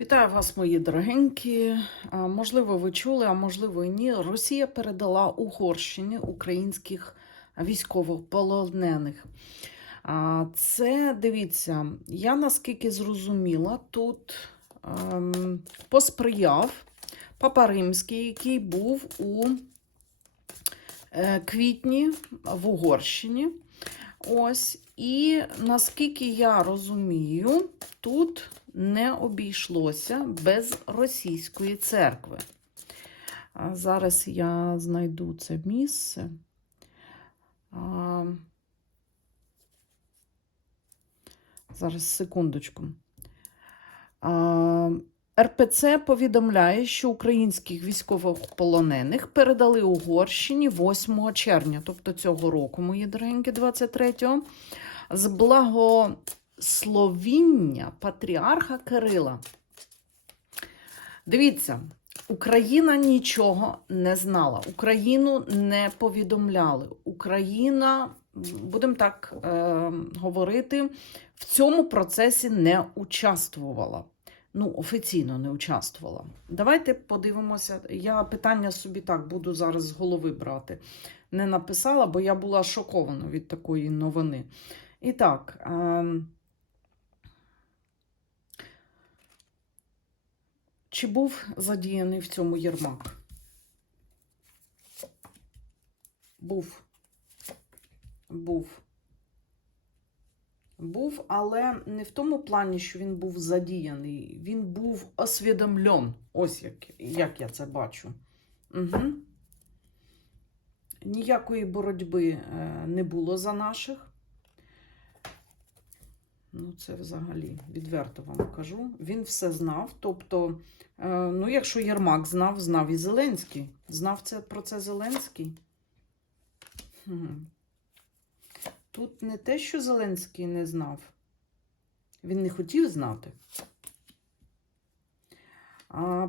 Вітаю вас, мої дорогенькі. Можливо, ви чули, а можливо і ні. Росія передала Угорщині українських військовополонених. Це дивіться, я наскільки зрозуміла, тут ем, посприяв Папа Римський, який був у е, квітні в Угорщині. Ось, і наскільки я розумію, тут не обійшлося без російської церкви. Зараз я знайду це місце. Зараз секундочку. РПЦ повідомляє, що українських військовополонених передали Угорщині 8 червня, тобто цього року, мої дорогенькі, 23-го, з благословіння патріарха Кирила. Дивіться, Україна нічого не знала, Україну не повідомляли. Україна, будемо так е, говорити, в цьому процесі не участвувала. Ну, офіційно не участвувала. Давайте подивимося. Я питання собі так буду зараз з голови брати. Не написала, бо я була шокована від такої новини. І так. Ем... Чи був задіяний в цьому Єрмак? Був. Був. Був, але не в тому плані, що він був задіяний. Він був освідомлен. Ось як, як я це бачу. Угу. Ніякої боротьби е, не було за наших. Ну, це взагалі відверто вам кажу. Він все знав. Тобто, е, ну, якщо Єрмак знав, знав і Зеленський. Знав це про це Зеленський. Тут не те, що Зеленський не знав. Він не хотів знати.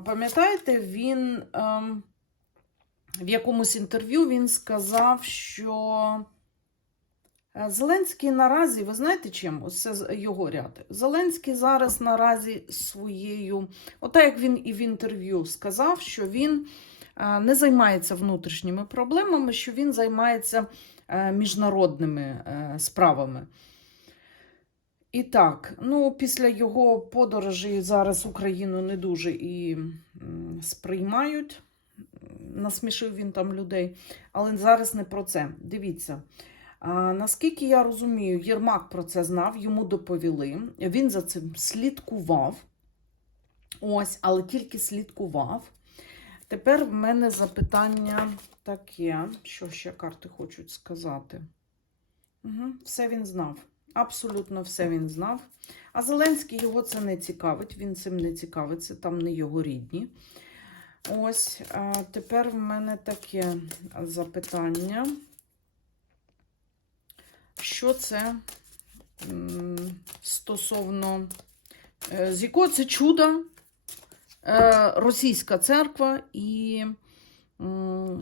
Пам'ятаєте, він ем, в якомусь інтерв'ю він сказав, що Зеленський наразі, ви знаєте чим? Ось це його ряд. Зеленський зараз наразі своєю, ота як він і в інтерв'ю сказав, що він е, не займається внутрішніми проблемами, що він займається е, міжнародними е, справами. І так, ну, після його подорожі зараз Україну не дуже і сприймають. Насмішив він там людей, але зараз не про це. Дивіться. Наскільки я розумію, Єрмак про це знав, йому доповіли. Він за цим слідкував. Ось, але тільки слідкував. Тепер в мене запитання таке, що ще карти хочуть сказати. Угу, все він знав. Абсолютно все він знав. А Зеленський його це не цікавить, він цим не цікавиться, там не його рідні. Ось, тепер в мене таке запитання. Що це стосовно, е, з якого це чудо е, російська церква і,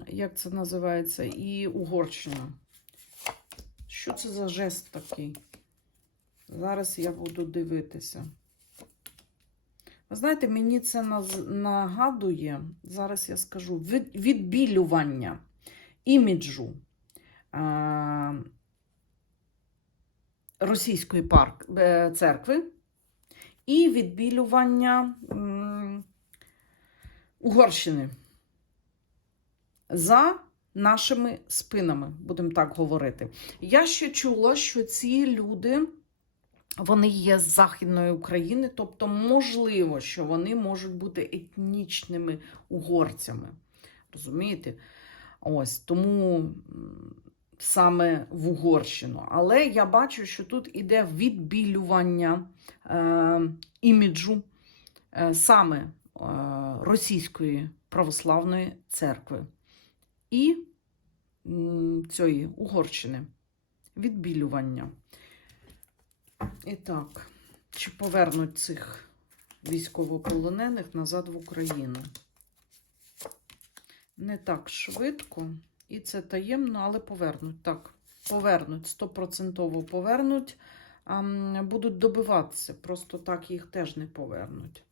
як це називається, і Угорщина? Що це за жест такий? Зараз я буду дивитися. Ви знаєте, мені це нагадує, зараз я скажу, відбілювання іміджу е, російської парк, е, церкви і відбілювання Угорщини за нашими спинами, будемо так говорити. Я ще чула, що ці люди. Вони є з Західної України, тобто можливо, що вони можуть бути етнічними угорцями. Розумієте? Ось тому саме в Угорщину. Але я бачу, що тут іде відбілювання е, іміджу е, саме е, Російської православної церкви і цієї Угорщини. Відбілювання. І так, чи повернуть цих військовополонених назад в Україну? Не так швидко, і це таємно, але повернуть. Так, повернуть, стопроцентово повернуть. Будуть добиватися, просто так їх теж не повернуть.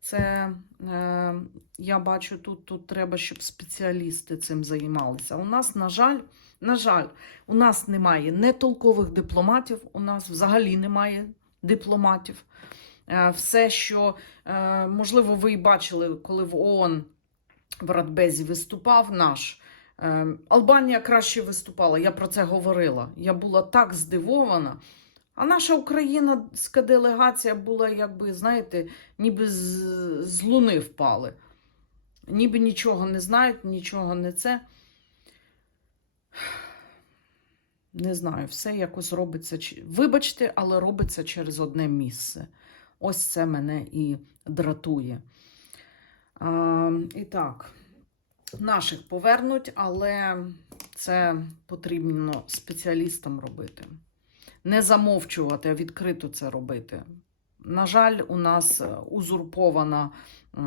Це е, я бачу тут, тут треба, щоб спеціалісти цим займалися. У нас, на жаль, на жаль, у нас немає не толкових дипломатів, у нас взагалі немає дипломатів. Е, Все, що е, можливо, ви і бачили, коли в ООН в Радбезі виступав наш. е, Албанія краще виступала, я про це говорила. Я була так здивована. А наша українська делегація була, якби, знаєте, ніби з, з луни впали. Ніби нічого не знають, нічого не це. Не знаю, все якось робиться. Вибачте, але робиться через одне місце. Ось це мене і дратує. А, і так, наших повернуть, але це потрібно спеціалістам робити. Не замовчувати, а відкрито це робити. На жаль, у нас е, узурпована е,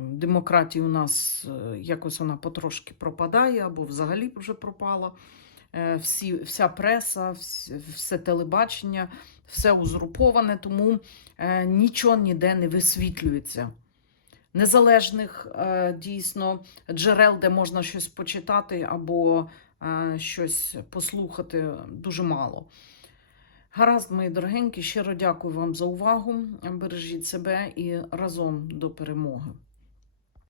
демократія, у нас е, якось вона потрошки пропадає або взагалі вже пропала. Всі, вся преса, вс- все телебачення, все узурповане, тому нічого ніде не висвітлюється. Незалежних е, дійсно джерел, де можна щось почитати або е, щось послухати, дуже мало. Гаразд, мої дорогенькі, щиро дякую вам за увагу. Бережіть себе і разом до перемоги.